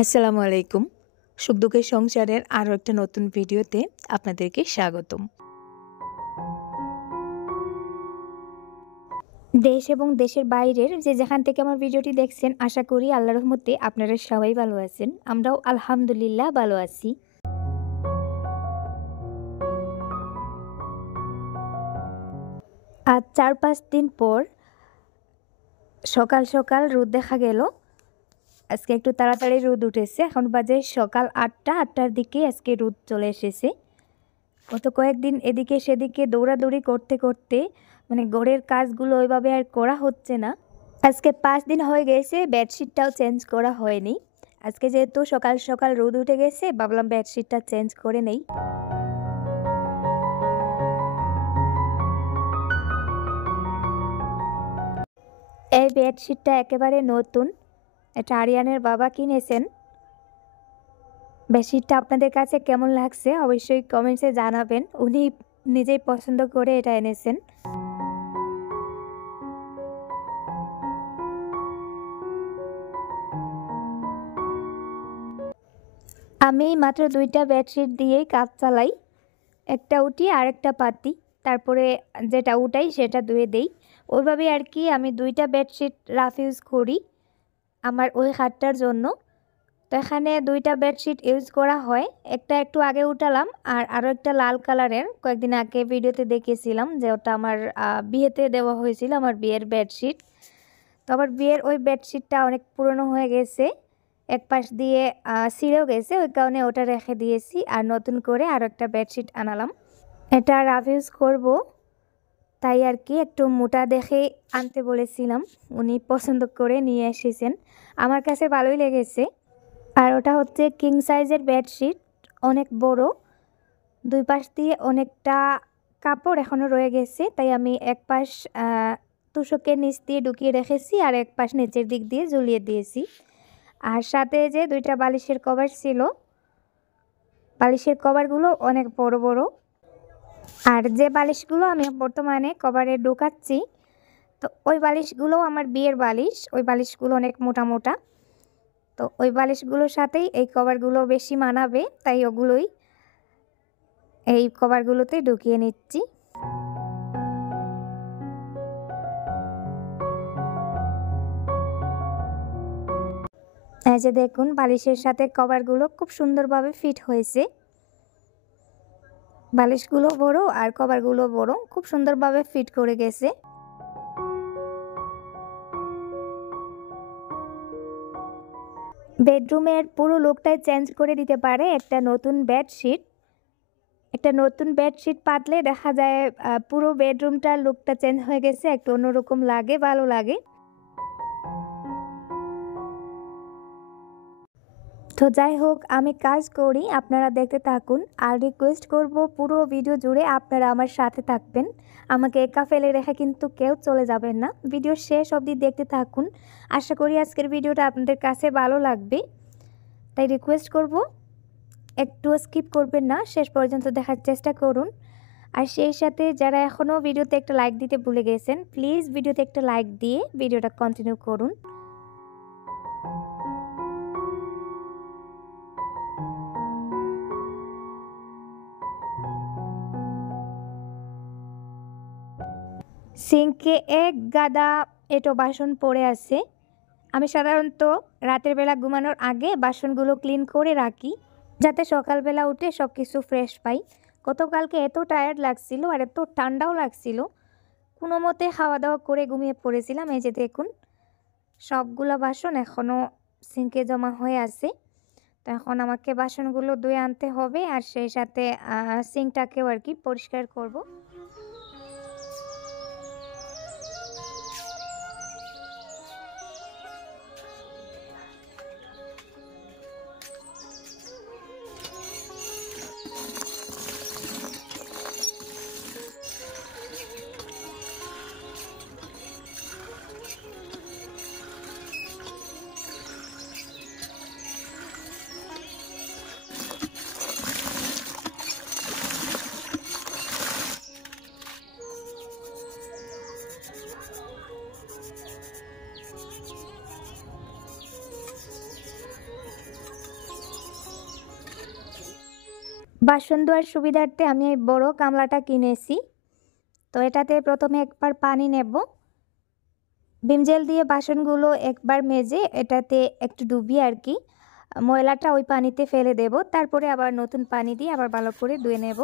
আসসালামু আলাইকুম। সুখ দুঃখের সংসারের আরও একটা নতুন ভিডিওতে আপনাদেরকে স্বাগতম। দেশ এবং দেশের বাইরের যে যেখান থেকে আমার ভিডিওটি দেখছেন, আশা করি আল্লাহর রহমতে আপনারা সবাই ভালো আছেন। আমরাও আলহামদুলিল্লাহ ভালো আছি। আজ 4-5 দিন পর সকাল সকাল রোদ দেখা গেল। আজকে একটু তাড়াতাড়ি রোদ উঠেছে। এখন বাজে সকাল 8টার দিকে আজকে রোদ চলে এসেছে। গত কয়েকদিন এদিকে সেদিকে দৌড়াদৌড়ি করতে করতে ঘরের কাজগুলো ওইভাবে আর করা হচ্ছে না। আজকে 5 দিন হয়ে গেছে, বেডশিটটাও চেঞ্জ করা হয়নি। আজকে যেহেতু সকাল সকাল রোদ উঠে গেছে, ভাবলাম বেডশিটটা চেঞ্জ করে নেই। এই বেডশিটটা একেবারে নতুন, এটা আরিয়ানের বাবা কিনেছেন। বেডশিটটা আপনাদের কাছে কেমন লাগছে অবশ্যই কমেন্টসে জানাবেন। উনি নিজেই পছন্দ করে এটা এনেছেন। আমি মাত্র 2টা বেডশিট দিয়েই কাজ চালাই, একটা উঠি আর একটা পাতি, তারপরে যেটা উঠাই সেটা ধুয়ে দেই। ওইভাবে আর কি আমি 2টা বেডশিট রাফ ইউজ করি আমার ওই খাটটার জন্য। তো এখানে 2টা বেডশিট ইউজ করা হয়, একটা একটু আগে উঠালাম আর আরও একটা লাল কালারের কয়েকদিন আগে ভিডিওতে দেখিয়েছিলাম যে ওটা আমার বিয়েতে দেওয়া হয়েছিল, আমার বিয়ের বেডশিট। তো আমার বিয়ের ওই বেডশিটটা অনেক পুরনো হয়ে গেছে, এক পাশ দিয়ে ছিঁড়েও গেছে, ওই কারণে ওটা রেখে দিয়েছি আর নতুন করে আরও একটা বেডশিট আনালাম। এটা রাফ ইউজ করবো তাই আর কি একটু মোটা দেখে আনতে বলেছিলাম, উনি পছন্দ করে নিয়ে এসেছেন। আমার কাছে ভালোই লেগেছে। আর ওটা হচ্ছে কিং সাইজের বেডশিট, অনেক বড়, দুই পাশ দিয়ে অনেকটা কাপড় এখনও রয়ে গেছে, তাই আমি এক পাশ তুষকের নিচ দিয়ে ঢুকিয়ে রেখেছি আর এক পাশ নিচের দিক দিয়ে ঝুলিয়ে দিয়েছি। আর সাথে যে 2টা বালিশের কভার ছিল, বালিশের কভারগুলো অনেক বড় বড়। আর যে বালিশগুলো আমি বর্তমানে কভারে ঢোকাচ্ছি, তো ওই বালিশগুলো আমার বিয়ের বালিশ, ওই বালিশগুলো অনেক মোটা মোটা। তো ওই বালিশগুলোর সাথেই এই কভারগুলো বেশি মানাবে, তাই ওগুলোই এই কভারগুলোতে ঢুকিয়ে নিচ্ছি। এই যে দেখুন, বালিশের সাথে কভারগুলো খুব সুন্দরভাবে ফিট হয়েছে। বালিশগুলো বড় আর কভারগুলো বড়, খুব সুন্দরভাবে ফিট করে গেছে। বেডরুমের পুরো লুকটাই চেঞ্জ করে দিতে পারে একটা নতুন বেডশিট। একটা নতুন বেডশিট পাতলে দেখা যায় পুরো বেডরুমটার লুকটা চেঞ্জ হয়ে গেছে, একটু অন্যরকম লাগে, ভালো লাগে। তো যাই হোক, আমি কাজ করি, আপনারা দেখতে থাকুন। আর রিকোয়েস্ট করব পুরো ভিডিও জুড়ে আপনারা আমার সাথে থাকবেন, আমাকে একা ফেলে রেখে কিন্তু কেউ চলে যাবেন না। ভিডিও শেষ অবধি দেখতে থাকুন, আশা করি আজকের ভিডিওটা আপনাদের কাছে ভালো লাগবে। তাই রিকোয়েস্ট করব একটু স্কিপ করবেন না, শেষ পর্যন্ত দেখার চেষ্টা করুন। আর সেই সাথে যারা এখনও ভিডিওতে একটা লাইক দিতে ভুলে গেছেন, প্লিজ ভিডিওতে একটা লাইক দিয়ে ভিডিওটা কন্টিনিউ করুন। সিঙ্কে এক গাদা এঁটো বাসন পড়ে আছে। আমি সাধারণত রাতের বেলা ঘুমানোর আগে বাসনগুলো ক্লিন করে রাখি, যাতে সকালবেলা উঠে সব কিছু ফ্রেশ পাই। গতকালকে এত টায়ার্ড লাগছিল আর এত ঠান্ডাও লাগছিল, কোনো মতে খাওয়া দাওয়া করে ঘুমিয়ে পড়েছিলাম। এই যে দেখুন, সবগুলো বাসন এখনও সিঙ্কে জমা হয়ে আছে। তো এখন আমাকে বাসনগুলো ধুয়ে আনতে হবে আর সেই সাথে সিঙ্কটাকেও আর কি পরিষ্কার করব। বাসন ধোয়ার সুবিধার্থে আমি এই বড় গামলাটা কিনেছি। তো এটাতে প্রথমে একবার পানি নেব, ভিম জেল দিয়ে বাসনগুলো একবার মেজে এটাতে একটু ডুবিয়ে আর কি ময়লাটা ওই পানিতে ফেলে দেব, তারপরে আবার নতুন পানি দিয়ে আবার ভালো করে ধুয়ে নেব।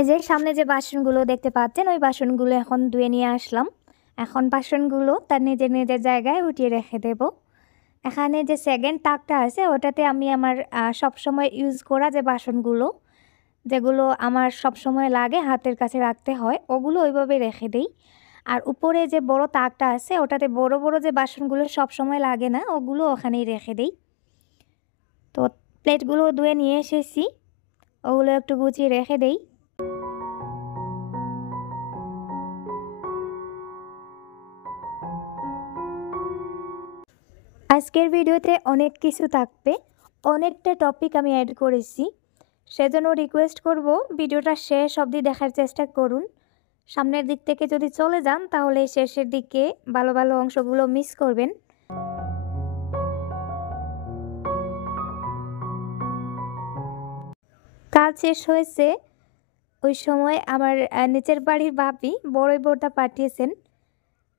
এই যে সামনে যে বাসনগুলো দেখতে পাচ্ছেন ওই বাসনগুলো এখন ধুয়ে নিয়ে আসলাম। এখন বাসনগুলো তার নিজের নিজের জায়গায় উঠিয়ে রেখে দেব। এখানে যে সেকেন্ড তাকটা আছে ওটাতে আমি আমার সবসময় ইউজ করা যে বাসনগুলো, যেগুলো আমার সবসময় লাগে হাতের কাছে রাখতে হয়, ওগুলো ওইভাবে রেখে দিই। আর উপরে যে বড় তাকটা আছে ওটাতে বড় বড় যে বাসনগুলো সবসময় লাগে না ওগুলো ওখানেই রেখে দিই। তো প্লেটগুলো ধুয়ে নিয়ে এসেছি, ওগুলো একটু গুছিয়ে রেখে দেই। আজকের ভিডিওতে অনেক কিছু থাকবে, অনেকটা টপিক আমি অ্যাড করেছি, সেজন্য রিকোয়েস্ট করব ভিডিওটা শেষ অবধি দেখার চেষ্টা করুন। সামনের দিক থেকে যদি চলে যান তাহলে শেষের দিকে ভালো ভালো অংশগুলো মিস করবেন। কাজ শেষ হয়েছে, ওই সময় আমার নিচের বাড়ির ভাবি বড়ই ভর্তা পাঠিয়েছেন।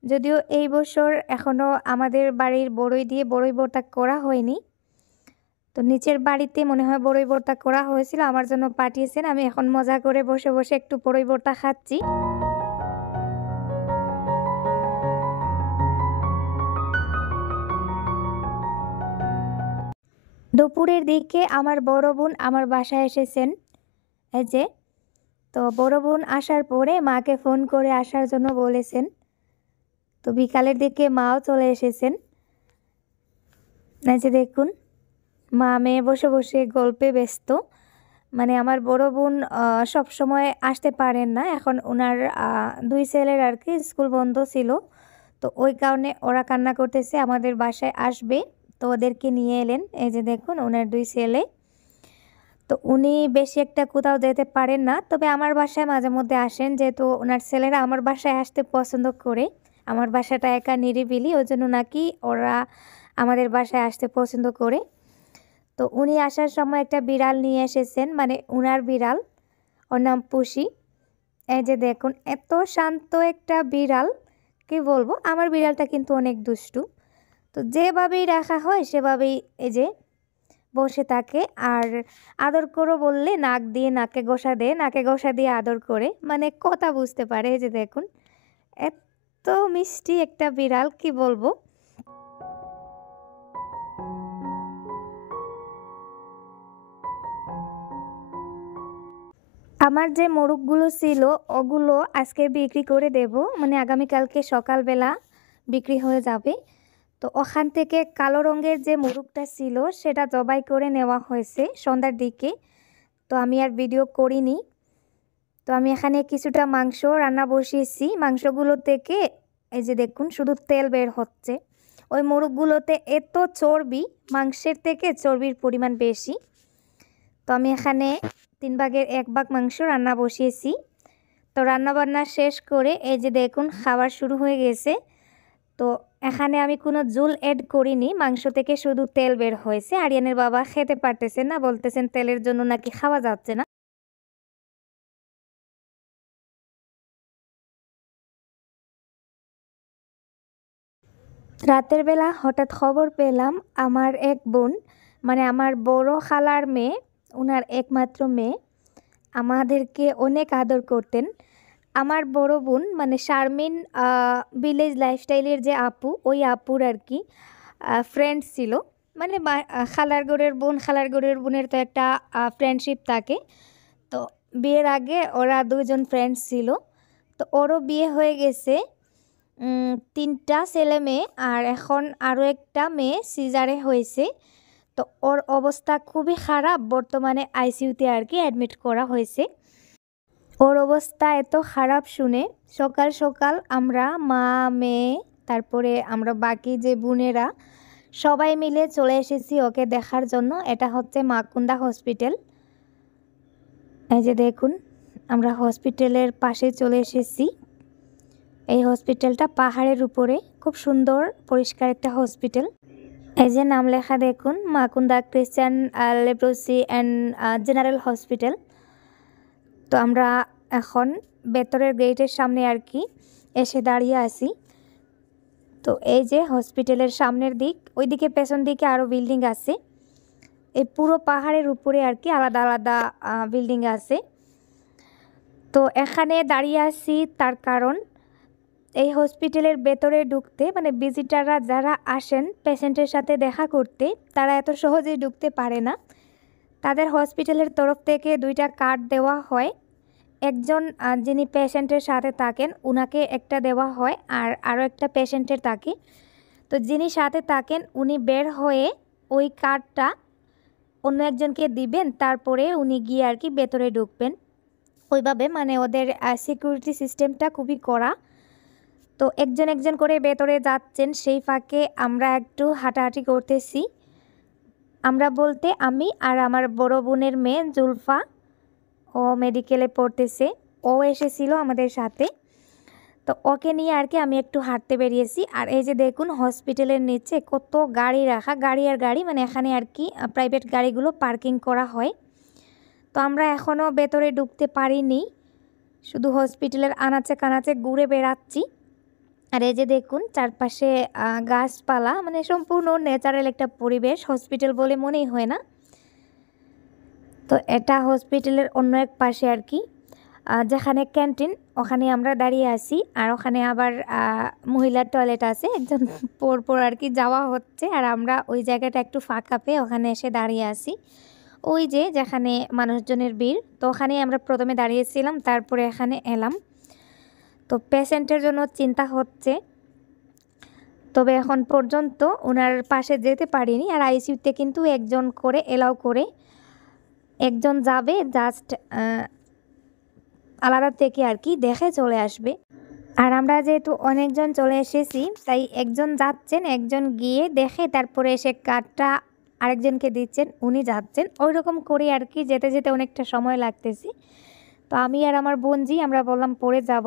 যদিও এই বছর এখনও আমাদের বাড়ির বড়ই দিয়ে বড়ই ভর্তা করা হয়নি, তো নিচের বাড়িতে মনে হয় বড়ই ভর্তা করা হয়েছিল, আমার জন্য পাঠিয়েছেন। আমি এখন মজা করে বসে বসে একটু বড়ই ভর্তা খাচ্ছি। দুপুরের দিকে আমার বড় বোন আমার বাসায় এসেছেন, এই যে। তো বড় বোন আসার পরে মাকে ফোন করে আসার জন্য বলেছেন। তো বিকালের দিকে মাও চলে এসেছেন, এই যে দেখুন মা মেয়ে বসে বসে গল্পে ব্যস্ত। মানে আমার বড় বোন সব সময় আসতে পারেন না, এখন ওনার দুই ছেলের আর কি স্কুল বন্ধ ছিল, তো ওই কারণে ওরা কান্না করতেছে আমাদের বাসায় আসবে, তো ওদেরকে নিয়ে এলেন। এই যে দেখুন ওনার দুই ছেলে। তো উনি বেশি একটা কোথাও যেতে পারেন না, তবে আমার বাসায় মাঝে মধ্যে আসেন, যেহেতু ওনার ছেলেরা আমার বাসায় আসতে পছন্দ করে। আমার বাসাটা একা নিরিবিলি, ওই জন্য নাকি ওরা আমাদের বাসায় আসতে পছন্দ করে। তো উনি আসার সময় একটা বিড়াল নিয়ে এসেছেন, মানে উনার বিড়াল, ওর নাম পুষি। এই যে দেখুন এত শান্ত একটা বিড়াল, কি বলবো। আমার বিড়ালটা কিন্তু অনেক দুষ্টু, তো যেভাবেই রাখা হয় সেভাবেই এই যে বসে থাকে। আর আদর করো বললে নাক দিয়ে নাকে ঘষা দেয়, নাকে ঘষা দিয়ে আদর করে, মানে কথা বুঝতে পারে। এই যে দেখুন এত মিষ্টি একটা বিড়াল, কি বলবো। আমার যে মোরগগুলো ছিল ওগুলো আজকে বিক্রি করে দেব, মানে আগামীকালকে সকালবেলা বিক্রি হয়ে যাবে। তো ওখান থেকে কালো রঙের যে মোরগটা ছিল সেটা জবাই করে নেওয়া হয়েছে সন্ধ্যার দিকে, তো আমি আর ভিডিও করিনি। তো আমি এখানে কিছুটা মাংস রান্না বসিয়েছি, মাংসগুলো থেকে এই যে দেখুন শুধু তেল বের হচ্ছে। ওই মোরগগুলোতে এত চর্বি, মাংসের থেকে চর্বির পরিমাণ বেশি। তো আমি এখানে 3 ভাগের 1 ভাগ মাংস রান্না বসিয়েছি। তো রান্নাবান্না শেষ করে এই যে দেখুন খাবার শুরু হয়ে গেছে। তো এখানে আমি কোনো ঝোল অ্যাড করিনি, মাংস থেকে শুধু তেল বের হয়েছে। আরিয়ানের বাবা খেতে পারতেছেন না, বলতেছেন তেলের জন্য নাকি খাওয়া যাচ্ছে না। রাতের বেলা হঠাৎ খবর পেলাম আমার এক বোন, মানে আমার বড় খালার মেয়ে, ওনার একমাত্র মেয়ে, আমাদেরকে অনেক আদর করতেন। আমার বড় বোন মানে শারমিন ভিলেজ লাইফস্টাইলের যে আপু, ওই আপুর আর কি ফ্রেন্ড ছিল। মানে খালার গোড়ের বোন, খালার গোড়ের বোনের তো একটা ফ্রেন্ডশিপ থাকে। তো বিয়ের আগে ওরা দুজন ফ্রেন্ডস ছিল, তো ওরও বিয়ে হয়ে গেছে। 3টা ছেলে মেয়ে আর এখন আরও একটা মেয়ে সিজারে হয়েছে। তো ওর অবস্থা খুবই খারাপ, বর্তমানে আইসিইউতে আর কি অ্যাডমিট করা হয়েছে। ওর অবস্থা এত খারাপ শুনে সকাল সকাল আমরা মা মেয়ে তারপরে আমরা বাকি যে বোনেরা সবাই মিলে চলে এসেছি ওকে দেখার জন্য। এটা হচ্ছে মাকুন্দা হসপিটাল। এই যে দেখুন, আমরা হসপিটালের পাশে চলে এসেছি। এই হসপিটালটা পাহাড়ের উপরে, খুব সুন্দর পরিষ্কার একটা হসপিটাল। এই যে নাম লেখা দেখুন, Makunda Christian Leprosy and General Hospital. তো আমরা এখন ভেতরের গেটের সামনে আর কি এসে দাঁড়িয়ে আছি। তো এই যে হসপিটালের সামনের দিক, ওইদিকে পেছন দিকে আরও বিল্ডিং আছে। এই পুরো পাহাড়ের উপরে আর কি আলাদা আলাদা বিল্ডিং আছে। তো এখানে দাঁড়িয়ে আছি তার কারণ এই হসপিটালের ভেতরে ঢুকতে মানে ভিজিটাররা যারা আসেন পেশেন্টের সাথে দেখা করতে, তারা এত সহজেই ঢুকতে পারে না। তাদের হসপিটালের তরফ থেকে 2টা কার্ড দেওয়া হয়। একজন যিনি পেশেন্টের সাথে থাকেন উনাকে একটা দেওয়া হয়, আর আরও একটা পেশেন্টের থাকে। তো যিনি সাথে থাকেন উনি বের হয়ে ওই কার্ডটা অন্য একজনকে দিবেন, তারপরে উনি গিয়ে আর কি ভেতরে ঢুকবেন। ওইভাবে মানে ওদের সিকিউরিটি সিস্টেমটা খুবই কড়া। তো একজন একজন করে ভেতরে যাচ্ছেন, সেই ফাঁকে আমরা একটু হাঁটাহাঁটি করতেছি। আমরা বলতে আমি আর আমার বড় বোনের মেয়ে জুলফা, ও মেডিকেলে পড়তেছে, ও এসেছিল আমাদের সাথে। তো ওকে নিয়ে আর কি আমি একটু হাঁটতে বেরিয়েছি। আর এই যে দেখুন হসপিটালের নিচে কত গাড়ি রাখা, গাড়ি আর গাড়ি, মানে এখানে আর কি প্রাইভেট গাড়িগুলো পার্কিং করা হয়। তো আমরা এখনও ভেতরে ঢুকতে পারিনি, শুধু হসপিটালের আনাচে কানাচে ঘুরে বেড়াচ্ছি। আর এই যে দেখুন চারপাশে গাছপালা, মানে সম্পূর্ণ ন্যাচারাল একটা পরিবেশ, হসপিটাল বলে মনেই হয় না। তো এটা হসপিটালের অন্য এক পাশে আর কি যেখানে ক্যান্টিন, ওখানে আমরা দাঁড়িয়ে আছি। আর ওখানে আবার মহিলার টয়লেট আছে, একজন পরপর আর কি যাওয়া হচ্ছে। আর আমরা ওই জায়গাটা একটু ফাঁকা পেয়ে ওখানে এসে দাঁড়িয়ে আছি, ওই যে যেখানে মানুষজনের ভিড়। তো ওখানে আমরা প্রথমে দাঁড়িয়েছিলাম, তারপরে এখানে এলাম। তো পেশেন্টের জন্য চিন্তা হচ্ছে, তবে এখন পর্যন্ত ওনার পাশে যেতে পারিনি। আর আইসিইউতে কিন্তু একজন করে এলাও করে, একজন যাবে জাস্ট আলাদা থেকে আর কি দেখে চলে আসবে। আর আমরা যেহেতু অনেকজন চলে এসেছি, তাই একজন যাচ্ছেন, একজন গিয়ে দেখে তারপরে এসে কার্ডটা আরেকজনকে দিচ্ছেন, উনি যাচ্ছেন। ওই রকম করে আর কি যেতে যেতে অনেকটা সময় লাগতেছে। তো আমি আর আমার বোনজি আমরা বললাম পরে যাব।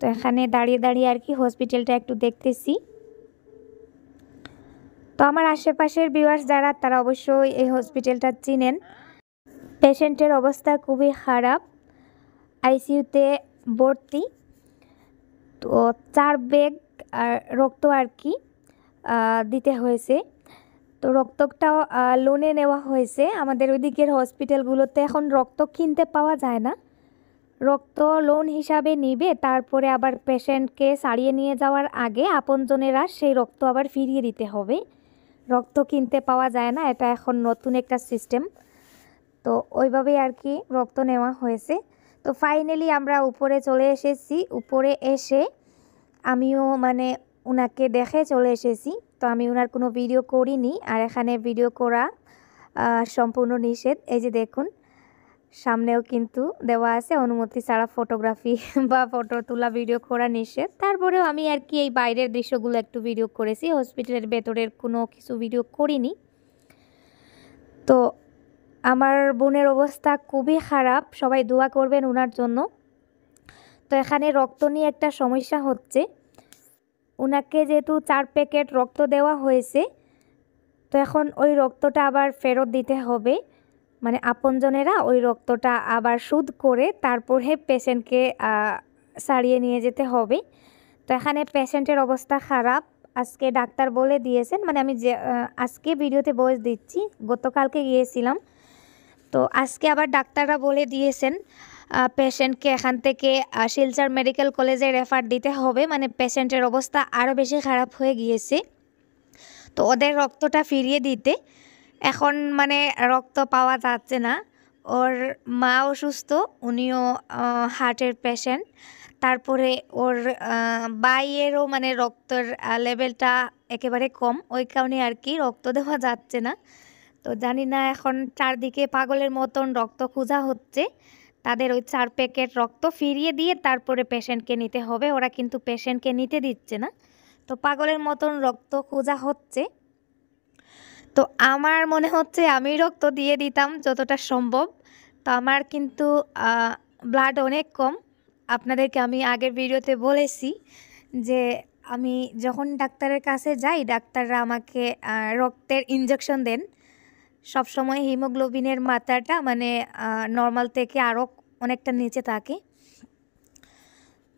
তো এখানে দাঁড়িয়ে দাঁড়িয়ে আর কি হসপিটালটা একটু দেখতেছি। তো আমার আশেপাশের ভিউয়ার্স যারা, তারা অবশ্যই এই হসপিটালটা চিনেন। পেশেন্টের অবস্থা খুবই খারাপ, আইসিইউতে ভর্তি। তো 4 ব্যাগ রক্ত আর কি দিতে হয়েছে। তো রক্তটাও লোনে নেওয়া হয়েছে। আমাদের ওইদিকের হসপিটালগুলোতে এখন রক্ত কিনতে পাওয়া যায় না, রক্ত লোন হিসাবে নিবে, তারপরে আবার পেশেন্টকে সারিয়ে নিয়ে যাওয়ার আগে আপনজনেরা সেই রক্ত আবার ফিরিয়ে দিতে হবে। রক্ত কিনতে পাওয়া যায় না, এটা এখন নতুন একটা সিস্টেম। তো ওইভাবেই আর কি রক্ত নেওয়া হয়েছে। তো ফাইনালি আমরা উপরে চলে এসেছি। উপরে এসে আমিও মানে ওনাকে দেখে চলে এসেছি। তো আমি ওনার কোনো ভিডিও করিনি, আর এখানে ভিডিও করা সম্পূর্ণ নিষেধ। এই যে দেখুন সামনেও কিন্তু দেওয়া আছে অনুমতি ছাড়া ফটোগ্রাফি বা ফটো তোলা ভিডিও করা নিষেধ। তারপরেও আমি আর কি এই বাইরের দৃশ্যগুলো একটু ভিডিও করেছি, হসপিটালের ভেতরের কোনো কিছু ভিডিও করিনি। তো আমার বোনের অবস্থা খুবই খারাপ, সবাই দোয়া করবেন ওনার জন্য। তো এখানে রক্ত নিয়ে একটা সমস্যা হচ্ছে, ওনাকে যেহেতু 4 প্যাকেট রক্ত দেওয়া হয়েছে, তো এখন ওই রক্তটা আবার ফেরত দিতে হবে, মানে আপনজনেরা ওই রক্তটা আবার শোধ করে তারপরে পেশেন্টকে সারিয়ে নিয়ে যেতে হবে। তো এখানে পেশেন্টের অবস্থা খারাপ, আজকে ডাক্তার বলে দিয়েছেন, মানে আমি যে আজকে ভিডিওতে ভয়েস দিচ্ছি, গতকালকে গিয়েছিলাম। তো আজকে আবার ডাক্তাররা বলে দিয়েছেন পেশেন্টকে এখান থেকে শিলচর মেডিকেল কলেজে রেফার দিতে হবে, মানে পেশেন্টের অবস্থা আরও বেশি খারাপ হয়ে গিয়েছে। তো ওদের রক্তটা ফিরিয়ে দিতে এখন মানে রক্ত পাওয়া যাচ্ছে না। ওর মা অসুস্থ, উনিও হার্টের পেশেন্ট, তারপরে ওর বাইয়েরও মানে রক্তের লেভেলটা একেবারে কম, ওই কারণে আর কি রক্ত দেওয়া যাচ্ছে না। তো জানি না এখন চারদিকে পাগলের মতন রক্ত খোঁজা হচ্ছে। তাদের ওই 4 প্যাকেট রক্ত ফিরিয়ে দিয়ে তারপরে পেশেন্টকে নিতে হবে, ওরা কিন্তু পেশেন্টকে নিতে দিচ্ছে না। তো পাগলের মতন রক্ত খোঁজা হচ্ছে। তো আমার মনে হচ্ছে আমি রক্ত দিয়ে দিতাম যতটা সম্ভব। তো আমার কিন্তু ব্লাড অনেক কম। আপনাদেরকে আমি আগের ভিডিওতে বলেছি যে আমি যখন ডাক্তারের কাছে যাই ডাক্তাররা আমাকে রক্তের ইনজেকশন দেন। সবসময় হিমোগ্লোবিনের মাত্রাটা মানে নর্মাল থেকে আরও অনেকটা নিচে থাকে।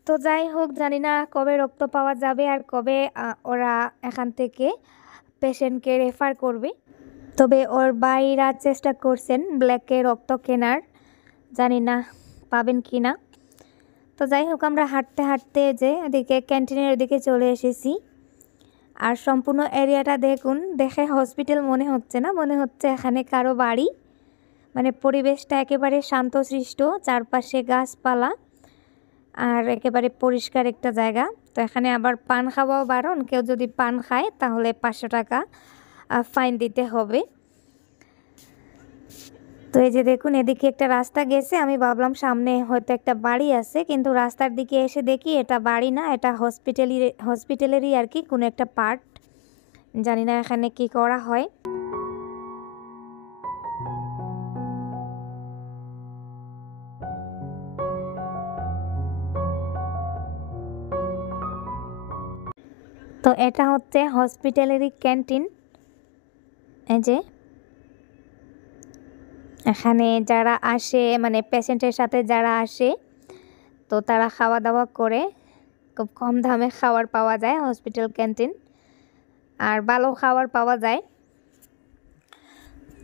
তো যাই হোক, জানি না কবে রক্ত পাওয়া যাবে আর কবে ওরা এখান থেকে পেশেন্টকে রেফার করবে। তবে ওর ভাইরা চেষ্টা করছেন ব্ল্যাকে রক্ত কেনার, জানি না পাবেন কি না। তো যাই হোক, আমরা হাঁটতে হাঁটতে যে এদিকে ক্যান্টিনের ওদিকে চলে এসেছি। আর সম্পূর্ণ এরিয়াটা দেখুন, দেখে হসপিটাল মনে হচ্ছে না, মনে হচ্ছে এখানে কারো বাড়ি। মানে পরিবেশটা একেবারে শান্তশিষ্ট, চারপাশে গাছপালা আর একেবারে পরিষ্কার একটা জায়গা। তো এখানে আবার পান খাওয়াও বারণ, কেউ যদি পান খায় তাহলে 500 টাকা ফাইন দিতে হবে। তো এই যে দেখুন, এদিকে একটা রাস্তা গেছে, আমি ভাবলাম সামনে হয়তো একটা বাড়ি আছে, কিন্তু রাস্তার দিকে এসে দেখি এটা বাড়ি না, এটা হসপিটালেরই আর কি কোনো একটা পার্ট। জানি না এখানে কি করা হয়। তো এটা হচ্ছে হসপিটালেরই ক্যান্টিন। এই যে এখানে যারা আসে মানে পেশেন্টের সাথে যারা আসে তো তারা খাওয়া দাওয়া করে, খুব কম দামে খাবার পাওয়া যায় হসপিটাল ক্যান্টিন, আর ভালো খাবার পাওয়া যায়।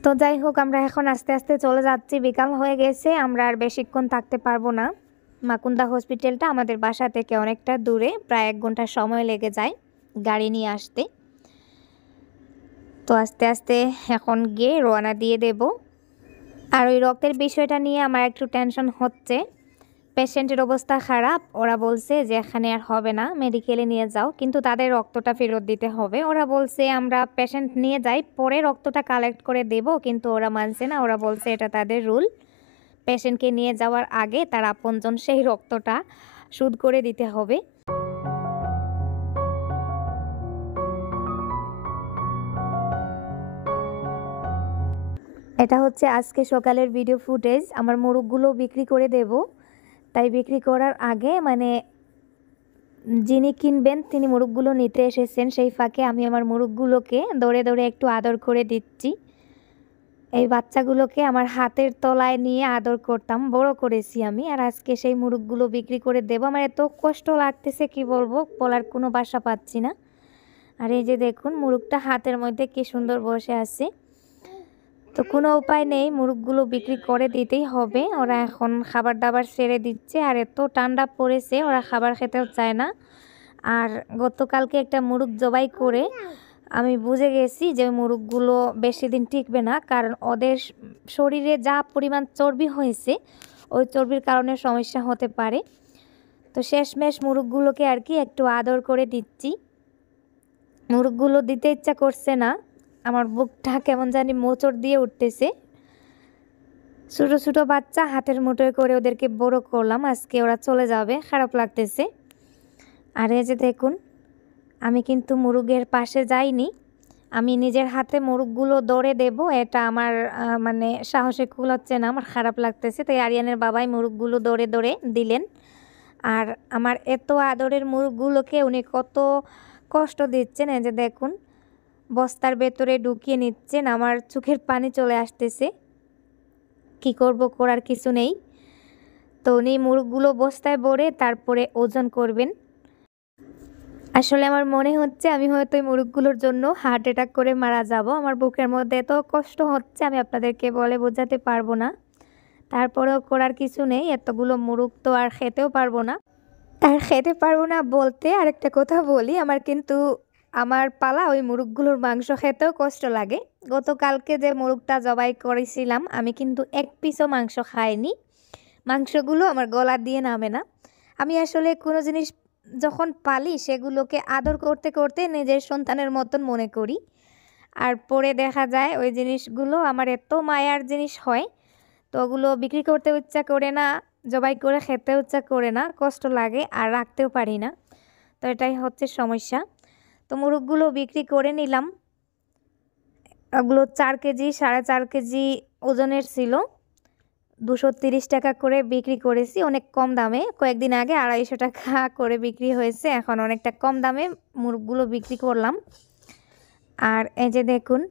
তো যাই হোক, আমরা এখন আস্তে আস্তে চলে যাচ্ছি, বিকাল হয়ে গেছে, আমরা আর বেশিক্ষণ থাকতে পারবো না। মাকুন্দা হসপিটালটা আমাদের বাসা থেকে অনেকটা দূরে, প্রায় 1 ঘন্টা সময় লেগে যায় গাড়ি নিয়ে আসতে। তো আস্তে আস্তে এখন গিয়ে রওনা দিয়ে দেব। আর ওই রক্তের বিষয়টা নিয়ে আমার একটু টেনশন হচ্ছে। পেশেন্টের অবস্থা খারাপ, ওরা বলছে যে এখানে আর হবে না, মেডিকেলে নিয়ে যাও, কিন্তু তাদের রক্তটা ফেরত দিতে হবে। ওরা বলছে আমরা পেশেন্ট নিয়ে যাই, পরে রক্তটা কালেক্ট করে দেব, কিন্তু ওরা মানছে না। ওরা বলছে এটা তাদের রুল, পেশেন্টকে নিয়ে যাওয়ার আগে তার আপনজন সেই রক্তটা শোধ করে দিতে হবে। এটা হচ্ছে আজকে সকালের ভিডিও ফুটেজ। আমার মোরগগুলো বিক্রি করে দেব, তাই বিক্রি করার আগে মানে যিনি কিনবেন তিনি মোরগগুলো নিতে এসেছেন, সেই ফাঁকে আমি আমার মোরগগুলোকে দৌড়ে দৌড়ে একটু আদর করে দিচ্ছি। এই বাচ্চাগুলোকে আমার হাতের তলায় নিয়ে আদর করতাম, বড় করেছি আমি, আর আজকে সেই মোরগগুলো বিক্রি করে দেব। আমার এত কষ্ট লাগতেছে কি বলবো, বলার কোনো ভাষা পাচ্ছি না। আর এই যে দেখুন, মোরগটা হাতের মধ্যে কি সুন্দর বসে আছে। তো কোনো উপায় নেই, মোরগগুলো বিক্রি করে দিতেই হবে। ওরা এখন খাবার দাবার ছেড়ে দিচ্ছে, আর এত ঠান্ডা পড়েছে ওরা খাবার খেতেও চায় না। আর গতকালকে একটা মোরগ জবাই করে আমি বুঝে গেছি যে মোরগগুলো বেশি দিন টিকবে না, কারণ ওদের শরীরে যা পরিমাণ চর্বি হয়েছে ওই চর্বির কারণে সমস্যা হতে পারে। তো শেষমেশ মোরগগুলোকে আর কি একটু আদর করে দিচ্ছি। মোরগগুলো দিতে ইচ্ছা করছে না, আমার বুকটা কেমন জানি মোচড় দিয়ে উঠতেছে। ছোটো ছোটো বাচ্চা, হাতের মুঠোয় করে ওদেরকে বড় করলাম, আজকে ওরা চলে যাবে, খারাপ লাগতেছে। আর এই যে দেখুন, আমি কিন্তু মুরগের পাশে যাইনি, আমি নিজের হাতে মোরগগুলো দৌড়ে দেব, এটা আমার মানে সাহসে কুলাচ্ছে না, আমার খারাপ লাগতেছে। তাই আরিয়ানের বাবাই মোরগগুলো দৌড়ে দৌড়ে দিলেন। আর আমার এত আদরের মোরগগুলোকে উনি কত কষ্ট দিচ্ছেন, এই যে দেখুন বস্তার ভেতরে ঢুকিয়ে নিচ্ছেন, আমার চোখের পানি চলে আসতেছে। কি করব, করার কিছু নেই। তো উনি মোরগগুলো বস্তায় ভরে তারপরে ওজন করবেন। আসলে আমার মনে হচ্ছে আমি হয়তো এই মোরগগুলোর জন্য হার্ট অ্যাটাক করে মারা যাব। আমার বুকের মধ্যে এত কষ্ট হচ্ছে, আমি আপনাদেরকে বলে বোঝাতে পারবো না। তারপরেও করার কিছু নেই, এতগুলো মোরগ তো আর খেতেও পারবো না। আর খেতে পারবো না বলতে আরেকটা কথা বলি, আমার কিন্তু আমার পালা ওই মোরগগুলোর মাংস খেতেও কষ্ট লাগে। গতকালকে যে মোরগটা জবাই করেছিলাম আমি কিন্তু 1 পিসও মাংস খাইনি, মাংসগুলো আমার গলা দিয়ে নামে না। আমি আসলে কোনো জিনিস যখন পালি সেগুলোকে আদর করতে করতে নিজের সন্তানের মতন মনে করি। আর পরে দেখা যায় ওই জিনিসগুলো আমার এত মায়ার জিনিস হয়, তো ওগুলো বিক্রি করতেও ইচ্ছা করে না, জবাই করে খেতেও ইচ্ছা করে না, কষ্ট লাগে আর রাখতেও পারি না। তো এটাই হচ্ছে সমস্যা। তো মোরগগুলো বিক্রি করে নিলাম। ওগুলো ৪ কেজি ৪.৫ কেজি ওজনের ছিল। ২৩০ টাকা করে বিক্রি করেছি অনেক কম দামে। কয়েকদিন আগে ২৫০ টাকা করে বিক্রি হয়েছে। এখন অনেকটা কম দামে মুরগগুলো বিক্রি করলাম। আর এই যে দেখুন,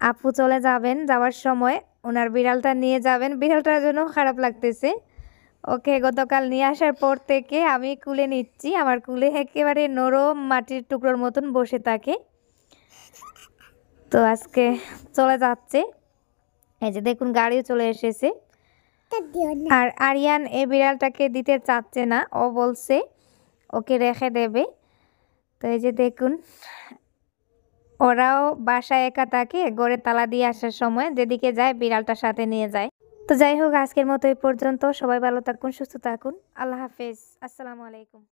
আপু চলে যাবেন, যাওয়ার সময় ওনার বিড়ালটা নিয়ে যাবেন। বিড়ালটার জন্য খারাপ লাগতেছে। ওকে গতকাল নিয়ে আসার পর থেকে আমি কুলে নিচ্ছি। আমার কুলে একেবারে নরম মাটির টুকরোর মতন বসে থাকে। তো আজকে চলে যাচ্ছে। এই যে দেখুন গাড়িও চলে এসেছে। আর আরিয়ান এই বিড়ালটাকে দিতে চাচ্ছে না। ও বলছে ওকে রেখে দেবে। তো এই যে দেখুন, ওরাও বাসায় একা থাকে, ঘরে তালা দিয়ে আসার সময় যেদিকে যায় বিড়ালটার সাথে নিয়ে যায়। তো যাই হোক, আজকের মতো এই পর্যন্ত। সবাই ভালো থাকুন, সুস্থ থাকুন। আল্লাহ হাফেজ। আসসালামু আলাইকুম।